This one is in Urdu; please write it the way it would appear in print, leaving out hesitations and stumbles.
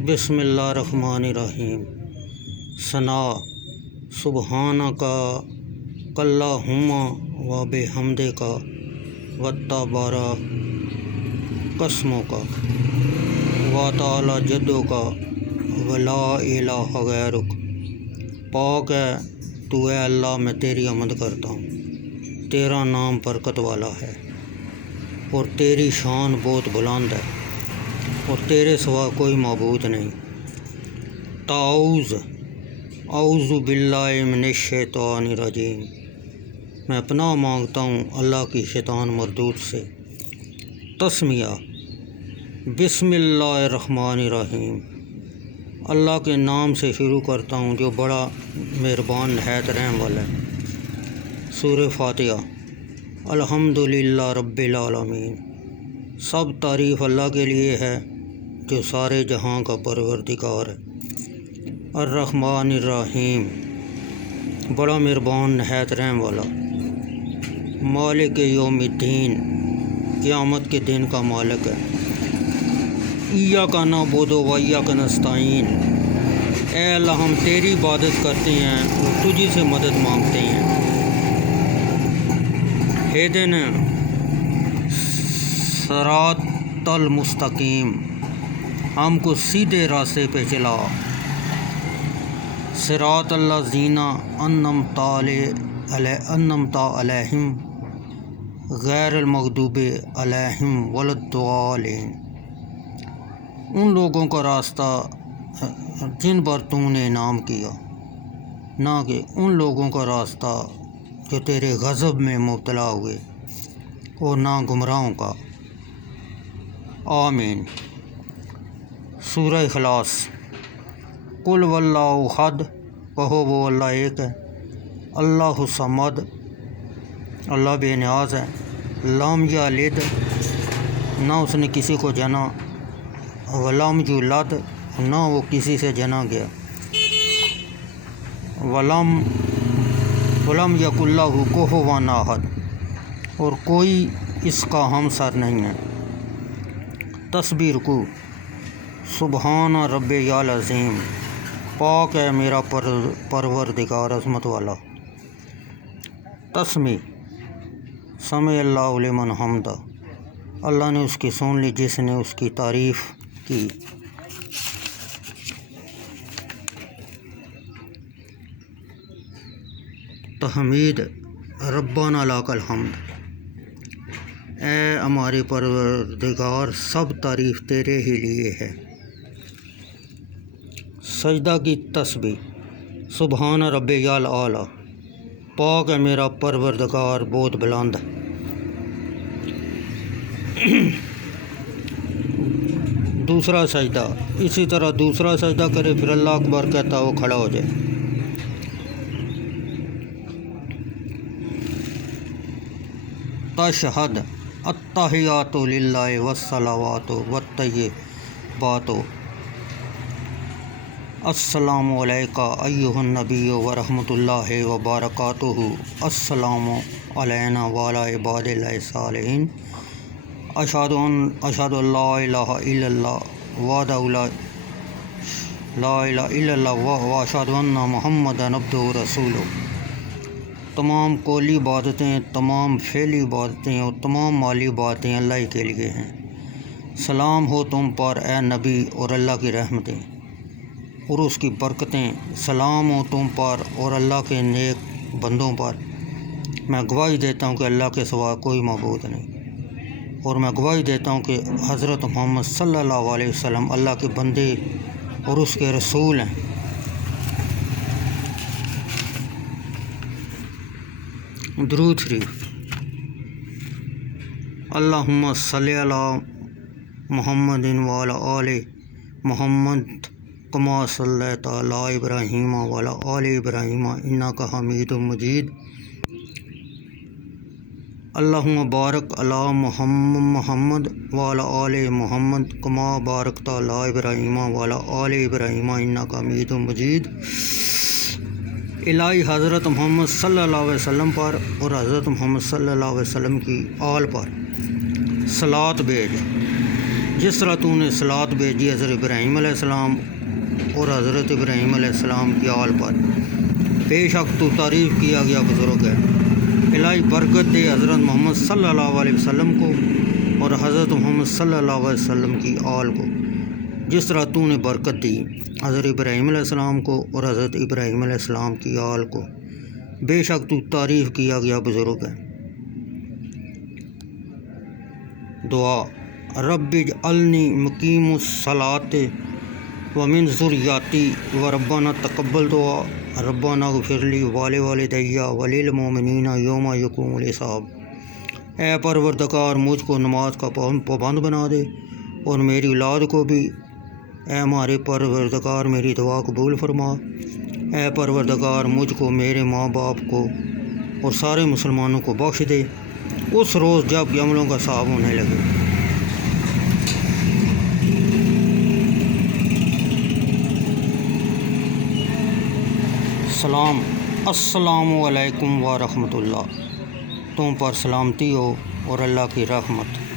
بسم اللہ الرحمن الرحیم۔ ثنا سبحانکا کاللہم و بحمدک و تبارک اسمک و تعالی جدک و لا الہ غیرک۔ پاک ہے تو اے اللہ، میں تیری حمد کرتا ہوں، تیرا نام برکت والا ہے اور تیری شان بہت بلند ہے اور تیرے سوا کوئی معبود نہیں۔ اعوذ باللہ من الشیطان الرجیم، میں پناہ مانگتا ہوں اللہ کی شیطان مردود سے۔ تسمیہ، بسم اللہ الرحمن الرحیم، اللہ کے نام سے شروع کرتا ہوں جو بڑا مہربان نہایت رحم والا ہے۔ سورہ فاتحہ۔ الحمدللہ رب العالمین، سب تعریف اللہ کے لیے ہے جو سارے جہاں کا پروردگار ہے۔ الرحمن الرحیم، بڑا مہربان نہایت رحم والا۔ مالک یوم الدین، قیامت کے دن کا مالک ہے۔ ایاک نعبد و ایاک نستعین، اے اللہ ہم تیری عبادت کرتے ہیں اور تجھی سے مدد مانگتے ہیں۔ اہدنا صراط المستقیم، ہم کو سیدھے راستے پہ چلا۔ صراط الذین انعمت علیہم غیر المغضوب علیہم ولا الضالین، ان لوگوں کا راستہ جن پر تو نے انعام کیا، نہ کہ ان لوگوں کا راستہ جو تیرے غضب میں مبتلا ہوئے، اور نہ گمراہوں کا۔ آمین۔ سورہ اخلاص۔ قل واللہ احد، کہو وہ اللہ ایک ہے۔ اللہ الصمد، اللہ بے نیاز ہے۔ لم یلد، نہ اس نے کسی کو جنا، ولم یولد، نہ وہ کسی سے جنا گیا، ولم یکن لہ کفوا احد، اور کوئی اس کا ہمسر نہیں ہے۔ تسبیح رکوع۔ سبحان ربی العظیم، پاک ہے میرا پروردگار عظمت والا۔ تسمیع، سمع اللہ لمن حمدہ، اللہ نے اس کی سن لی جس نے اس کی تعریف کی۔ تحمید، ربنا لک الحمد، اے ہمارے پروردگار سب تعریف تیرے ہی لیے ہے۔ سجدہ کی تسبیح۔ سبحان ربی الاعلیٰ، پاک ہے میرا پروردگار بہت بلند۔ دوسرا سجدہ، اسی طرح دوسرا سجدہ کرے پھر اللہ اکبر کہتا وہ کھڑا ہو جائے۔ تشہد، التحیات للہ والصلوات والطیبات، السلام علیکہ ایھا النبی ورحمۃ اللہ وبرکاتہ، السلام علینا وعلی عباد اللہ الصالحین، اشہد ان لا الہ الا اللہ وحدہ لا الہ الا اللہ واشہد ان محمدا عبدہ ورسولہ۔ تمام قولی عبادتیں، تمام فعلی عبادتیں اور تمام مالی عبادتیں اللہ کے لیے ہیں۔ سلام ہو تم پر اے نبی اور اللہ کی رحمتیں اور اس کی برکتیں، سلام ہو تم پر اور اللہ کے نیک بندوں پر۔ میں گواہی دیتا ہوں کہ اللہ کے سوا کوئی معبود نہیں، اور میں گواہی دیتا ہوں کہ حضرت محمد صلی اللہ علیہ وسلم اللہ کے بندے اور اس کے رسول ہیں۔ درود شریف۔ اللہم صلی علی محمد وعلی آل محمد کما صلیت علی ابراہیم وعلی آل ابراہیم انک حمید مجید۔ اللہم بارک علی محمد وعلی آل محمد کما بارکت علی ابراہیم وعلی آل ابراہیم انک حمید مجید۔ الہی حضرت محمد صلی اللہ علیہ وسلم پر اور حضرت محمد صلی اللہ علیہ وسلم کی آل پر صلوات بھیج، جس طرح تو نے صلات بھیجی حضرت ابراہیم علیہ السلام اور حضرت ابراہیم علیہ السلام کی آل پر، بے شک تو تعریف کیا گیا بزرگ ہے۔ الہی برکت دے حضرت محمد صلی اللہ علیہ وسلم کو اور حضرت محمد صلی اللہ علیہ وسلم کی آل کو، جس طرح تو نے برکت دی حضرت ابراہیم علیہ السلام کو اور حضرت ابراہیم علیہ السلام کی آل کو، بے شک تو تعریف کیا گیا بزرگ ہے۔ دعا: رب اجعلنی مقیم الصلاۃ ومن ذریتی وربنا تقبل دعا ربنا اغفر لی ولوالدی وللمؤمنین یوم یقوم الحساب۔ اے پروردگار، مجھ کو نماز کا پابند بنا دے اور میری اولاد کو بھی۔ اے ہمارے پروردگار، میری دعا قبول فرما۔ اے پروردگار، مجھ کو، میرے ماں باپ کو اور سارے مسلمانوں کو بخش دے اس روز جب عملوں کا حساب ہونے لگے۔ السلام علیکم ورحمۃ اللہ۔ تم پر سلامتی ہو اور اللہ کی رحمت۔